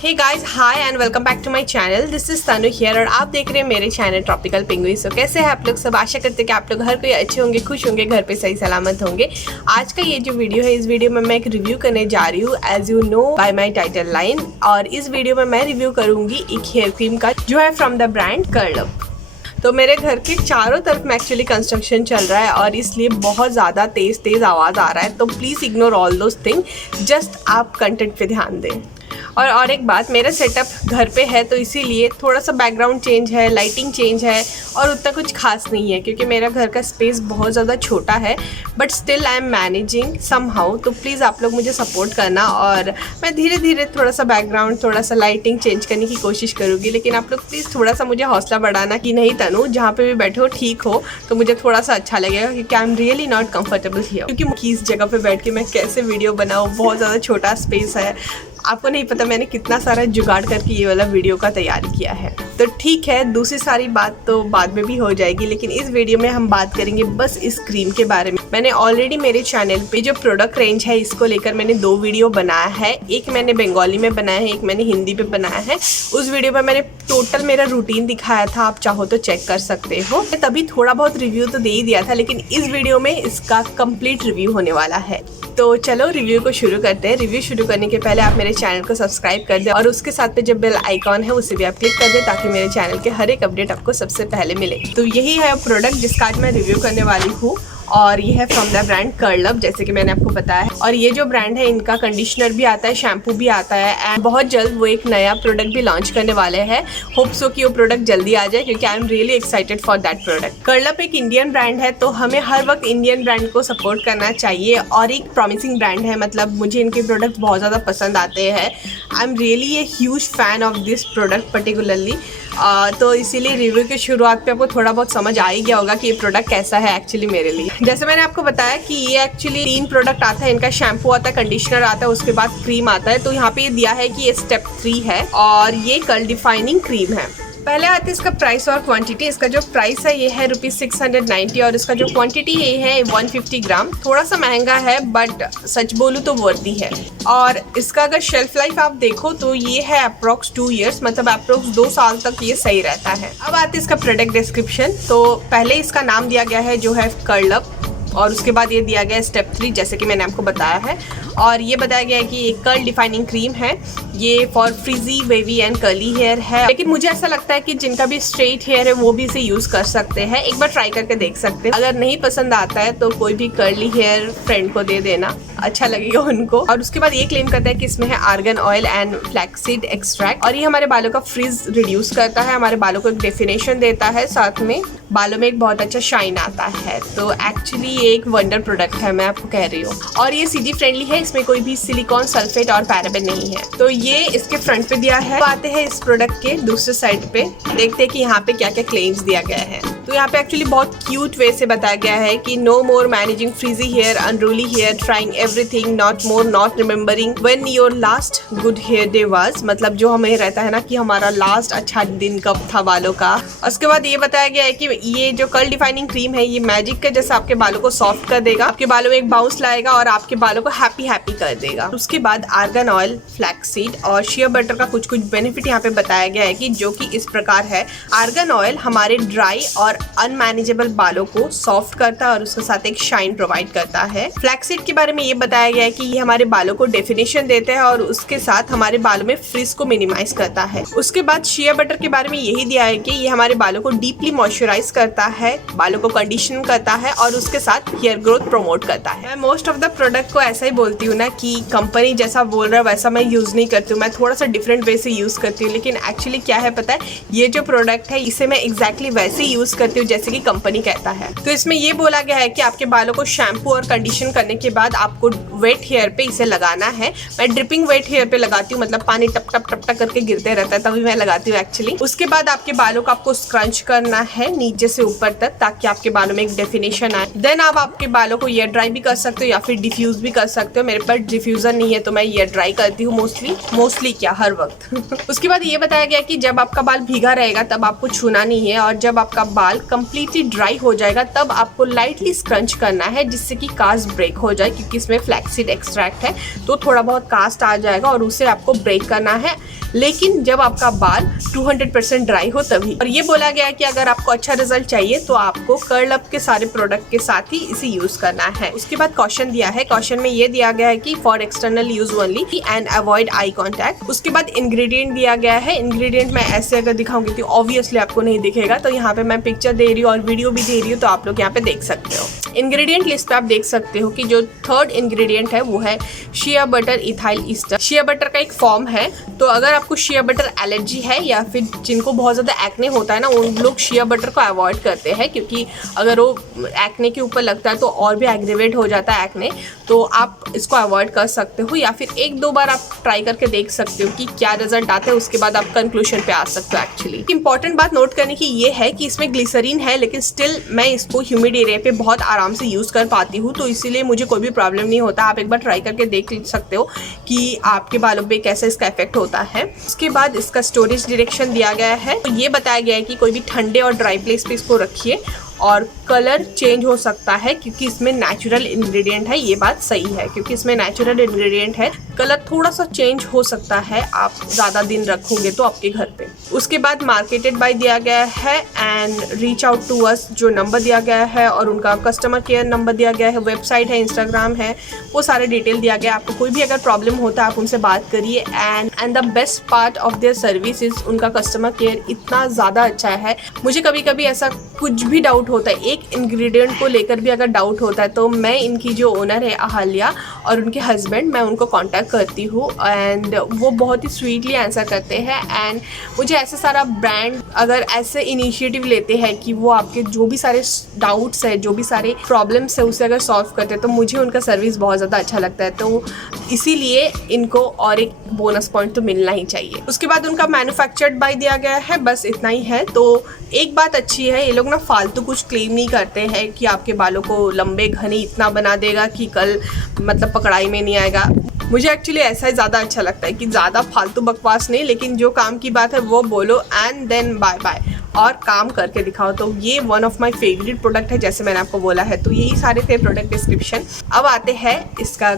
Hey guys, hi and welcome back to my channel. This is Tanu here और आप देख रहे हैं मेरे चैनल ट्रॉपिकल पेंगुइन। सो कैसे हैं आप लोग सब? आशा करते हैं कि आप लोग हर कोई अच्छे होंगे, खुश होंगे, घर पे सही सलामत होंगे। आज का ये जो वीडियो है, इस वीडियो में मैं एक रिव्यू करने जा रही हूँ, as you know by my title line. और इस वीडियो में मैं रिव्यू करूँगी एक हेयर क्रीम का जो है फ्रॉम द ब्रांड कर्लअप। तो मेरे घर के चारों तरफ में एक्चुअली कंस्ट्रक्शन चल रहा है और इसलिए बहुत ज़्यादा तेज़ आवाज़ आ रहा है, तो please ignore all those thing, just आप कंटेंट पे ध्यान दें। और एक बात, मेरा सेटअप घर पे है तो इसीलिए थोड़ा सा बैकग्राउंड चेंज है, लाइटिंग चेंज है और उतना कुछ खास नहीं है क्योंकि मेरा घर का स्पेस बहुत ज़्यादा छोटा है, but still I am managing somehow. तो प्लीज़ आप लोग मुझे सपोर्ट करना और मैं धीरे धीरे थोड़ा सा बैकग्राउंड, थोड़ा सा लाइटिंग चेंज करने की कोशिश करूँगी। लेकिन आप लोग प्लीज़ थोड़ा सा मुझे हौसला बढ़ाना कि नहीं तनु, जहाँ पे भी बैठे हो ठीक हो, तो मुझे थोड़ा सा अच्छा लगेगा क्योंकि I am really not comfortable here. क्योंकि इस जगह पे बैठ के मैं कैसे वीडियो बनाऊँ, बहुत ज़्यादा छोटा स्पेस है। आपको नहीं पता मैंने कितना सारा जुगाड़ करके ये वाला वीडियो का तैयारी किया है। तो ठीक है, दूसरी सारी बात तो बाद में भी हो जाएगी, लेकिन इस वीडियो में हम बात करेंगे बस इस क्रीम के बारे में। मैंने ऑलरेडी मेरे चैनल पे जो प्रोडक्ट रेंज है इसको लेकर मैंने 2 वीडियो बनाया है। एक मैंने बंगाली में बनाया है, एक मैंने हिंदी में बनाया है। उस वीडियो में मैंने टोटल मेरा रूटीन दिखाया था, आप चाहो तो चेक कर सकते हो। तभी थोड़ा बहुत रिव्यू तो दे ही दिया था, लेकिन इस वीडियो में इसका कंप्लीट रिव्यू होने वाला है। तो चलो रिव्यू को शुरू करते हैं। रिव्यू शुरू करने के पहले आप मेरे चैनल को सब्सक्राइब कर दें और उसके साथ में जो बेल आइकॉन है उसे भी आप क्लिक कर दें ताकि मेरे चैनल के हर एक अपडेट आपको सबसे पहले मिले। तो यही है प्रोडक्ट जिसका आज मैं रिव्यू करने वाली हूँ और ये है फ्रॉम द ब्रांड कर्लअप, जैसे कि मैंने आपको बताया है। और ये जो ब्रांड है, इनका कंडीशनर भी आता है, शैम्पू भी आता है एंड बहुत जल्द वो एक नया प्रोडक्ट भी लॉन्च करने वाले हैं। होप सो कि वो प्रोडक्ट जल्दी आ जाए क्योंकि I am really excited for that product. कर्लअप एक इंडियन ब्रांड है, तो हमें हर वक्त इंडियन ब्रांड को सपोर्ट करना चाहिए और एक प्रॉमिसिंग ब्रांड है। मतलब मुझे इनके प्रोडक्ट बहुत ज़्यादा पसंद आते हैं। I am really a huge fan of this product particularly. तो इसीलिए रिव्यू की शुरुआत पे आपको थोड़ा बहुत समझ आ ही गया होगा कि ये प्रोडक्ट कैसा है एक्चुअली मेरे लिए। जैसे मैंने आपको बताया कि ये एक्चुअली 3 प्रोडक्ट आता है। इनका शैम्पू आता है, कंडीशनर आता है, उसके बाद क्रीम आता है। तो यहाँ पे ये दिया है कि ये स्टेप 3 है और ये कर्ल डिफाइनिंग क्रीम है। पहले आती है इसका प्राइस और क्वांटिटी। इसका जो प्राइस है ये है ₹690 और इसका जो क्वांटिटी ये है 150 ग्राम। थोड़ा सा महंगा है बट सच बोलूँ तो वर्दी है। और इसका अगर शेल्फ लाइफ आप देखो तो ये है अप्रोक्स 2 इयर्स, मतलब अप्रोक्स 2 साल तक ये सही रहता है। अब आती है इसका प्रोडक्ट डिस्क्रिप्शन। तो पहले इसका नाम दिया गया है जो है कर्लअप और उसके बाद ये दिया गया है स्टेप 3, जैसे कि मैंने आपको बताया है। और ये बताया गया है कि ये कर्ल डिफाइनिंग क्रीम है, ये for frizzy, wavy and curly hair है। लेकिन मुझे ऐसा लगता है कि जिनका भी स्ट्रेट हेयर है वो भी इसे यूज कर सकते हैं। एक बार ट्राई करके देख सकते हैं। अगर नहीं पसंद आता है तो कोई भी कर्ली हेयर फ्रेंड को दे देना, अच्छा लगेगा उनको। और उसके बाद ये क्लेम करता है कि इसमें है argan oil and flaxseed extract और ये हमारे बालों का फ्रीज रिड्यूस करता है, हमारे बालों को एक डेफिनेशन देता है, साथ में बालों में एक बहुत अच्छा शाइन आता है। तो एक्चुअली ये एक वंडर प्रोडक्ट है, मैं आपको कह रही हूँ। और ये सीजी फ्रेंडली है, इसमें कोई भी सिलिकॉन, सल्फेट और पैराबेन नहीं है। तो ये इसके फ्रंट पे दिया है। तो आते हैं इस प्रोडक्ट के दूसरे साइड पे, देखते हैं कि यहाँ पे क्या क्या क्लेम्स दिया गया है। तो यहाँ पे एक्चुअली बहुत क्यूट वे से बताया गया है कि no more managing frizzy hair, unruly hair, trying everything, not more, not remembering when your last good hair day was. मतलब जो हमें रहता है ना कि हमारा लास्ट अच्छा दिन कब था बालों का। उसके बाद ये बताया गया है कि ये जो कर्ल डिफाइनिंग क्रीम है ये मैजिक के जैसा आपके बालों को सॉफ्ट कर देगा, आपके बालों में एक बाउंस लाएगा और आपके बालों को हैप्पी कर देगा। उसके बाद आर्गन ऑयल, फ्लैक्सीड और शिया बटर का कुछ बेनिफिट यहाँ पे बताया गया है कि जो कि इस प्रकार है। आर्गन ऑयल हमारे ड्राई और अनमैनेजेबल बालों को सॉफ्ट करता है और उसके साथ एक शाइन प्रोवाइड करता है। फ्लैक्सीड के बारे में ये बताया गया है कि ये हमारे बालों को डेफिनेशन देते हैं और उसके साथ हमारे बालों में फ्रिज को मिनिमाइज करता है। उसके बाद शिया बटर के बारे में यही दिया है कि ये हमारे बालों को डीपली मॉइस्चराइज करता है, बालों को कंडीशन करता है और उसके साथ हेयर ग्रोथ प्रमोट करता है। मैं मोस्ट ऑफ द प्रोडक्ट को ऐसा ही बोलती हूँ ना कि कंपनी जैसा बोल रहा है वैसा मैं यूज नहीं करती हूँ, मैं थोड़ा सा डिफरेंट वे से यूज करती हूँ। लेकिन एक्चुअली क्या है पता है, ये जो प्रोडक्ट है इसे मैं एग्जैक्टली वैसे ही यूज करती हूँ जैसे कि कंपनी कहता है। तो इसमें ये बोला गया है कि आपके बालों को शैम्पू और कंडीशन करने के बाद आपको वेट हेयर पे इसे लगाना है। मैं ड्रिपिंग वेट हेयर पे लगाती हूँ, मतलब पानी टप टप टप टप करके गिरते रहता है तभी मैं लगाती हूँ एक्चुअली। उसके बाद आपके बालों को आपको स्क्रंच करना है नीचे से ऊपर तक ताकि आपके बालों में एक डेफिनेशन आए। देन आप आपके बालों को एयर ड्राई भी कर सकते हो या फिर डिफ्यूज भी कर सकते हो। मेरे पास डिफ्यूजर नहीं है तो मैं एयर ड्राई करती हूँ मोस्टली क्या हर वक्त। उसके बाद ये बताया गया कि जब आपका बाल भीगा रहेगा तब आपको छूना नहीं है और जब आपका बाल कंप्लीटली ड्राई हो जाएगा तब आपको लाइटली स्क्रंच करना है जिससे कि कास्ट ब्रेक हो जाए, क्योंकि इसमें फ्लैक्स फ्लैक्सीड एक्सट्रैक्ट है, तो थोड़ा बहुत कास्ट आ जाएगा और उसे आपको ब्रेक करना है, लेकिन जब आपका बाल 200% ड्राई हो तभी। और ये बोला गया है कि अगर आपको अच्छा रिजल्ट चाहिए तो आपको कर्लअप के सारे प्रोडक्ट के साथ ही इसे यूज करना है। उसके बाद कॉशन दिया है, कॉशन में ये दिया गया है कि for external use only and avoid eye contact. उसके बाद इंग्रेडिएंट दिया गया है, इंग्रेडिएंट मैं ऐसे अगर दिखाऊंगी तो ऑब्वियसली आपको नहीं दिखेगा, तो यहाँ पे मैं पिक्चर दे रही हूँ और वीडियो भी दे रही हूँ, तो आप लोग यहाँ पे देख सकते हो। इंग्रेडिएंट लिस्ट पे आप देख सकते हो कि जो थर्ड इंग्रेडिएंट है वो है shea butter ethyl Easter. Shea butter का एक फॉर्म है, तो अगर आपको शिया बटर एलर्जी है या फिर जिनको बहुत ज़्यादा एक्ने होता है ना, उन लोग शिया बटर को अवॉइड करते हैं, क्योंकि अगर वो एक्ने के ऊपर लगता है तो और भी एग्रेवेट हो जाता है एक्ने, तो आप इसको अवॉइड कर सकते हो या फिर 1-2 बार आप ट्राई करके देख सकते हो कि क्या रिजल्ट आता है, उसके बाद आप कंक्लूजन पे आ सकते हो। एक्चुअली इंपॉर्टेंट बात नोट करने की ये है कि इसमें ग्लिसरीन है, लेकिन स्टिल मैं इसको ह्यूमिड एरिया पे बहुत आराम से यूज़ कर पाती हूँ, तो इसीलिए मुझे कोई भी प्रॉब्लम नहीं होता। आप एक बार ट्राई करके देख सकते हो कि आपके बालों पे कैसे इसका इफेक्ट होता है। उसके बाद इसका स्टोरेज डायरेक्शन दिया गया है, तो ये बताया गया है कि कोई भी ठंडे और ड्राई प्लेस पे इसको रखिए और कलर चेंज हो सकता है क्योंकि इसमें नेचुरल इंग्रेडिएंट है। ये बात सही है, क्योंकि इसमें नेचुरल इंग्रेडिएंट है, कलर थोड़ा सा चेंज हो सकता है आप ज़्यादा दिन रखोगे तो आपके घर पे। उसके बाद मार्केटेड बाय दिया गया है and reach out to us जो नंबर दिया गया है और उनका कस्टमर केयर नंबर दिया गया है, वेबसाइट है, इंस्टाग्राम है, वो सारे डिटेल दिया गया है। आपको कोई भी अगर प्रॉब्लम होता है आप उनसे बात करिए। And the best part of their service is उनका कस्टमर केयर इतना ज़्यादा अच्छा है। मुझे कभी कभी ऐसा कुछ भी डाउट होता है, एक इंग्रेडिएंट को लेकर भी अगर डाउट होता है, तो मैं इनकी जो ओनर है अहाल्या और उनके हस्बैंड, मैं उनको कांटेक्ट करती हूँ एंड वो बहुत ही स्वीटली आंसर करते हैं। एंड मुझे ऐसे सारा ब्रांड अगर ऐसे इनिशिएटिव लेते हैं कि वो आपके जो भी सारे डाउट्स है, जो भी सारे प्रॉब्लम्स है, उसे अगर सॉल्व करते हैं, तो मुझे उनका सर्विस बहुत ज़्यादा अच्छा लगता है, तो इसीलिए इनको और एक बोनस पॉइंट तो मिलना ही चाहिए। उसके बाद उनका मैन्युफैक्चर्ड बाय दिया गया है, बस इतना ही है। तो एक बात अच्छी है, ये लोग ना फालतू कुछ क्लेम नहीं करते हैं कि आपके बालों को लंबे घने इतना बना देगा कि कल मतलब पकड़ाई में नहीं आएगा। मुझे एक्चुअली ऐसा ही ज़्यादा अच्छा लगता है कि ज़्यादा फालतू बकवास नहीं, लेकिन जो काम की बात है वो बोलो एंड देन बाय बाय, और काम करके दिखाओ। तो ये one of my favourite product है, जैसे मैंने आपको बोला है। तो यही सारे थे प्रोडक्ट डिस्क्रिप्शन। अब आते हैं इसका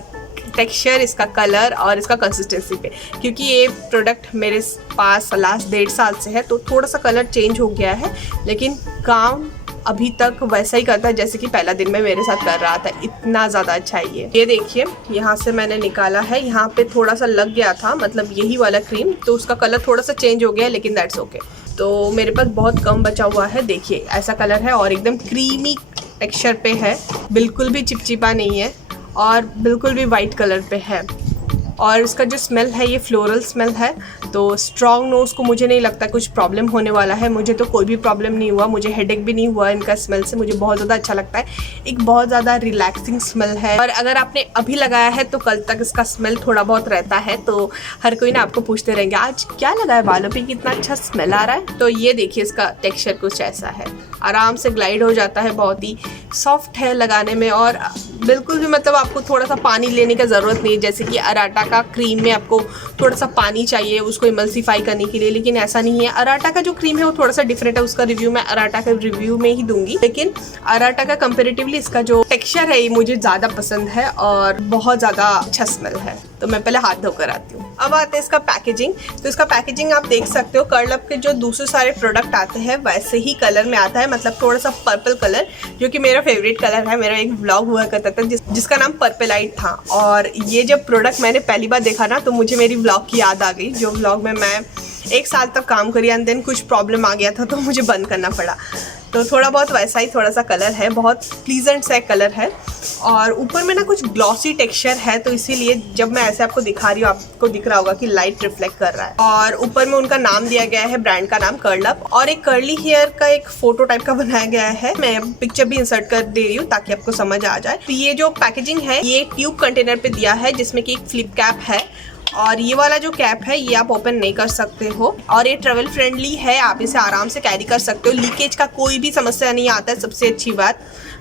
टेक्सचर, इसका कलर और इसका कंसिस्टेंसी पे, क्योंकि ये प्रोडक्ट मेरे पास लास्ट 1.5 साल से है, तो थोड़ा सा कलर चेंज हो गया है, लेकिन काम अभी तक वैसा ही करता है जैसे कि पहला दिन में मेरे साथ कर रहा था। इतना ज़्यादा अच्छा है ये देखिए, यहाँ से मैंने निकाला है, यहाँ पे थोड़ा सा लग गया था, मतलब यही वाला क्रीम, तो उसका कलर थोड़ा सा चेंज हो गया, लेकिन दैट्स ओके। तो मेरे पास बहुत कम बचा हुआ है, देखिए ऐसा कलर है और एकदम क्रीमी टेक्सचर पे है, बिल्कुल भी चिपचिपा नहीं है और बिल्कुल भी वाइट कलर पे है। और इसका जो स्मेल है ये फ्लोरल स्मेल है, तो स्ट्रॉन्ग नोज़ को मुझे नहीं लगता कुछ प्रॉब्लम होने वाला है। मुझे तो कोई भी प्रॉब्लम नहीं हुआ, मुझे हेडेक भी नहीं हुआ इनका स्मेल से। मुझे बहुत ज़्यादा अच्छा लगता है, एक बहुत ज़्यादा रिलैक्सिंग स्मेल है। और अगर आपने अभी लगाया है तो कल तक इसका स्मेल थोड़ा बहुत रहता है, तो हर कोई ना आपको पूछते रहेंगे आज क्या लगा है बालों पे, कितना अच्छा स्मेल आ रहा है। तो ये देखिए इसका टेक्स्चर कुछ ऐसा है, आराम से ग्लाइड हो जाता है, बहुत ही सॉफ्ट है लगाने में और बिल्कुल भी मतलब आपको थोड़ा सा पानी लेने की ज़रूरत नहीं है, जैसे कि अराटा का क्रीम में आपको थोड़ा सा पानी चाहिए उसको इमल्सिफाई करने के लिए, लेकिन ऐसा नहीं है। अराटा का जो क्रीम है वो थोड़ा सा डिफरेंट है, उसका रिव्यू मैं अराटा का रिव्यू में ही दूंगी, लेकिन अराटा का कंपेरेटिवली इसका जो टेक्सचर है ये मुझे ज़्यादा पसंद है और बहुत ज़्यादा अच्छा स्मेल है। तो मैं पहले हाथ धोकर आती हूँ। अब आते हैं इसका पैकेजिंग। तो इसका पैकेजिंग आप देख सकते हो, कर्लअप के जो दूसरे सारे प्रोडक्ट आते हैं वैसे ही कलर में आता है, मतलब थोड़ा सा पर्पल कलर, जो कि मेरा फेवरेट कलर है। मेरा एक व्लॉग हुआ करता था जिसका नाम पर्पलाइट था, और ये जब प्रोडक्ट मैंने पहली बार देखा ना तो मुझे मेरी व्लॉग की याद आ गई, जो व्लॉग में मैं 1 साल तक काम करी एंड देन कुछ प्रॉब्लम आ गया था तो मुझे बंद करना पड़ा। तो थोड़ा बहुत वैसा ही थोड़ा सा कलर है, बहुत प्लीजेंट सा कलर है और ऊपर में ना कुछ ग्लॉसी टेक्सचर है, तो इसीलिए जब मैं ऐसे आपको दिखा रही हूँ आपको दिख रहा होगा कि लाइट रिफ्लेक्ट कर रहा है। और ऊपर में उनका नाम दिया गया है, ब्रांड का नाम कर्लअप, और एक कर्ली हेयर का एक फोटो टाइप का बनाया गया है। मैं पिक्चर भी इंसर्ट कर दे रही हूँ ताकि आपको समझ आ जाए। तो ये जो पैकेजिंग है ये ट्यूब कंटेनर पे दिया है, जिसमें कि एक फ्लिप कैप है, और ये वाला जो कैप है ये आप ओपन नहीं कर सकते हो, और ये ट्रेवल फ्रेंडली है, आप इसे आराम से कैरी कर सकते हो, लीकेज का कोई भी समस्या नहीं आता है। सबसे अच्छी बात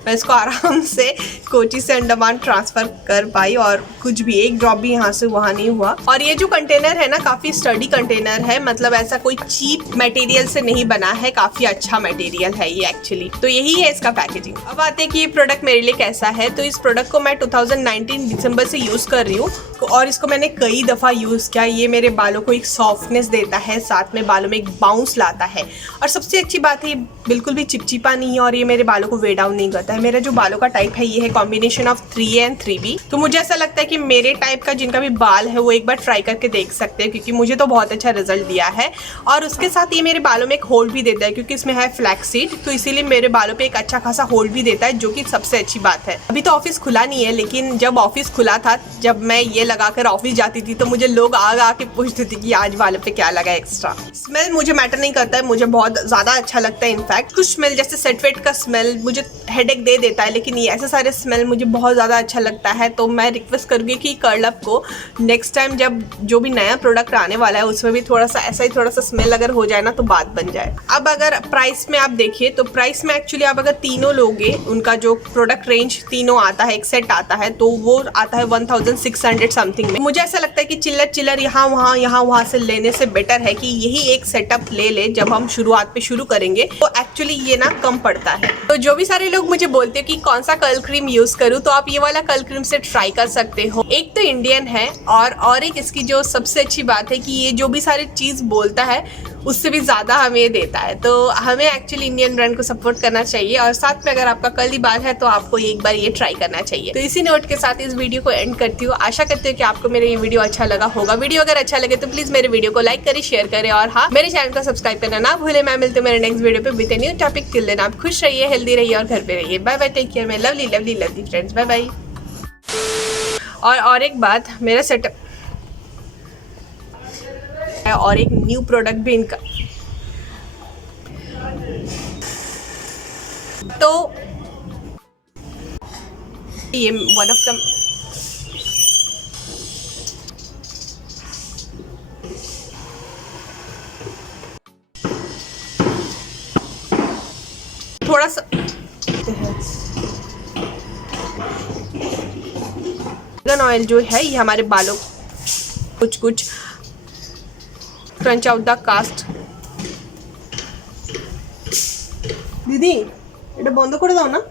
मैं इसको आराम से कोची से अंडमान ट्रांसफ़र कर पाई और कुछ भी एक ड्रॉप भी यहाँ से वहाँ नहीं हुआ। और ये जो कंटेनर है ना काफ़ी स्टडी कंटेनर है, मतलब ऐसा कोई चीप मटेरियल से नहीं बना है, काफ़ी अच्छा मटेरियल है ये एक्चुअली। तो यही है इसका पैकेजिंग। अब आते हैं कि ये प्रोडक्ट मेरे लिए कैसा है। तो इस प्रोडक्ट को मैं 2019 दिसंबर से यूज़ कर रही हूँ और इसको मैंने कई दफ़ा यूज़ किया। ये मेरे बालों को एक सॉफ्टनेस देता है, साथ में बालों में एक बाउंस लाता है और सबसे अच्छी बात है ये बिल्कुल भी चिपचिपा नहीं है और ये मेरे बालों को वे डाउन नहीं करता है। मेरा जो बालों का टाइप है ये है combination of 3A and 3B। तो मुझे ऐसा लगता है कि मेरे टाइप का जिनका भी बाल है वो एक बार ट्राई करके देख सकते हैं, क्योंकि मुझे तो बहुत अच्छा रिजल्ट दिया है। और उसके साथ ये मेरे बालों में एक होल्ड भी देता है, क्योंकि इसमें है फ्लैक्सीड, तो इसीलिए मेरे बालों पे एक अच्छा खासा होल्ड भी देता है, जो कि सबसे अच्छी बात है। अभी तो ऑफिस खुला नहीं है, लेकिन जब ऑफिस खुला था, जब मैं ये लगाकर ऑफिस जाती थी तो मुझे लोग आके पूछते थे कि आज बालों पे क्या लगा एक्स्ट्रा। स्मेल मुझे मैटर नहीं करता है, मुझे बहुत ज़्यादा अच्छा लगता है। इनफैक्ट कुछ स्मेल जैसे सेटवेट का स्मेल मुझे हेडेक दे देता है, लेकिन ये ऐसे सारे स्मेल मुझे बहुत ज़्यादा अच्छा लगता है। तो मैं रिक्वेस्ट करूँगी कि कर्लअप को नेक्स्ट टाइम जब जो भी नया प्रोडक्ट आने वाला है उसमें भी थोड़ा सा ऐसा ही थोड़ा सा स्मेल अगर हो जाए ना तो बात बन जाए। अब अगर प्राइस में आप देखिए तो प्राइस में एक्चुअली आप अगर तीनों लोगे, उनका जो प्रोडक्ट रेंज तीनों आता है, एक सेट आता है, तो वो आता है 1600 समथिंग में। मुझे ऐसा लगता है कि चिल्लर यहाँ वहाँ से लेने से बेटर है कि यही एक सेटअप ले ले जब हम शुरुआत पे शुरू करेंगे, तो एक्चुअली ये ना कम पड़ता है। तो जो भी सारे लोग मुझे बोलते हैं कि कौन सा कर्ल क्रीम यूज करूँ, तो आप ये वाला कर्ल क्रीम से ट्राई कर सकते हो। एक तो इंडियन है और एक इसकी जो सबसे अच्छी बात है कि ये जो भी सारी चीज़ बोलता है उससे भी ज़्यादा हमें देता है। तो हमें एक्चुअली इंडियन ब्रांड को सपोर्ट करना चाहिए और साथ में अगर आपका कर्ली बाल है तो आपको एक बार ये ट्राई करना चाहिए। तो इसी नोट के साथ इस वीडियो को एंड करती हूँ। आशा करती हूँ कि आपको मेरा ये वीडियो अच्छा लगा होगा। वीडियो अगर अच्छा लगे तो प्लीज़ मेरे वीडियो को लाइक करें, शेयर करें और हाँ, मेरे चैनल को सब्सक्राइब करना ना भूलें। मैं मिलती हूँ मेरे नेक्स्ट वीडियो पे with a new topic. Till then आप खुश रहिए, हेल्दी रहिए और घर पे रहिए। Bye bye, take care my lovely lovely lovely friends, bye bye. और एक बात, मेरा सेटअप है और एक न्यू प्रोडक्ट भी इनका, तो ये वन ऑफ द थोड़ा सा गन ऑयल जो है ये हमारे बालों कुछ क्रंच आउट द कास्ट। दीदी এটা বন্ধ করে দাও না।